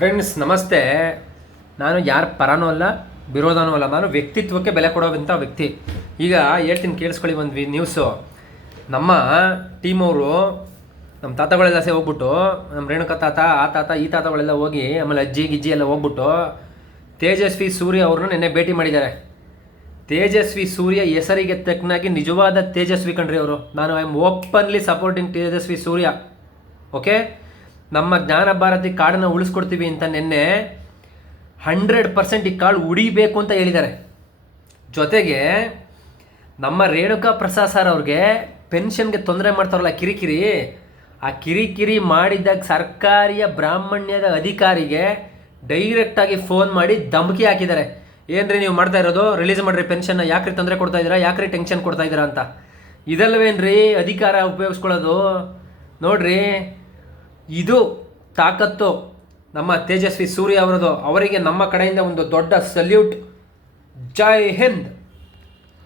Friends ನಮಸ್ತೆ. ನಾನು ಯಾರ ಪರನೂ ಅಲ್ಲ, ವಿರೋಧನೂ ಅಲ್ಲ. ನಾನು ವ್ಯಕ್ತಿತ್ವಕ್ಕೆ ಬೆಲೆ ಕೊಡೋವಂಥ ವ್ಯಕ್ತಿ. ಈಗ ಹೇಳ್ತೀನಿ, ಕೇಳಿಸ್ಕೊಳ್ಳಿ. ಒಂದು ನ್ಯೂಸು. ನಮ್ಮ ಟೀಮವರು, ನಮ್ಮ ತಾತಗಳೆಲ್ಲ ಹೋಗ್ಬಿಟ್ಟು, ನಮ್ಮ ರೇಣುಕಾ ತಾತ, ಆ ತಾತ, ಈ ತಾತಗಳೆಲ್ಲ ಹೋಗಿ, ಆಮೇಲೆ ಅಜ್ಜಿ ಗಿಜ್ಜಿ ಎಲ್ಲ ಹೋಗ್ಬಿಟ್ಟು ತೇಜಸ್ವಿ ಸೂರ್ಯ ಅವ್ರನ್ನ ನಿನ್ನೆ ಭೇಟಿ ಮಾಡಿದ್ದಾರೆ. ತೇಜಸ್ವಿ ಸೂರ್ಯ ಹೆಸರಿಗೆ ತಕ್ಕನಾಗಿ ನಿಜವಾದ ತೇಜಸ್ವಿ ಕಣ್ರಿ ಅವರು. ನಾನು I am openly supporting Tejasvi Surya. Okay, ನಮ್ಮ ಜ್ಞಾನ ಭಾರತಿ ಕಾಡನ್ನು ಉಳಿಸ್ಕೊಡ್ತೀವಿ ಅಂತ ನಿನ್ನೆ 100% ಈ ಕಾಡು ಉಡಿಬೇಕು ಅಂತ ಹೇಳಿದ್ದಾರೆ. ಜೊತೆಗೆ ನಮ್ಮ ರೇಣುಕಾ ಪ್ರಸಾದ್ ಸರ್ ಅವ್ರಿಗೆ ಪೆನ್ಷನ್ಗೆ ತೊಂದರೆ ಮಾಡ್ತಾರಲ್ಲ, ಕಿರಿಕಿರಿ, ಆ ಕಿರಿಕಿರಿ ಮಾಡಿದಾಗ ಸರ್ಕಾರಿಯ ಬ್ರಾಹ್ಮಣ್ಯದ ಅಧಿಕಾರಿಗೆ ಡೈರೆಕ್ಟಾಗಿ ಫೋನ್ ಮಾಡಿ ಧಮಕಿ ಹಾಕಿದ್ದಾರೆ. ಏನ್ರಿ ನೀವು ಮಾಡ್ತಾ ಇರೋದು, ರಿಲೀಸ್ ಮಾಡಿರಿ ಪೆನ್ಷನ್ನ, ಯಾಕ್ರಿ ತೊಂದರೆ ಕೊಡ್ತಾ ಇದ್ದೀರಾ, ಯಾಕ್ರಿ ಟೆನ್ಷನ್ ಕೊಡ್ತಾ ಇದ್ದೀರಾ ಅಂತ. ಇದಲ್ವೇನ್ರಿ ಅಧಿಕಾರ ಉಪಯೋಗಿಸ್ಕೊಳ್ಳೋದು? ನೋಡ್ರಿ, ಇದು ತಾಕತ್ತು ನಮ್ಮ ತೇಜಸ್ವಿ ಸೂರ್ಯ ಅವರದು. ಅವರಿಗೆ ನಮ್ಮ ಕಡೆಯಿಂದ ಒಂದು ದೊಡ್ಡ ಸಲ್ಯೂಟ್. ಜೈ ಹಿಂದ್.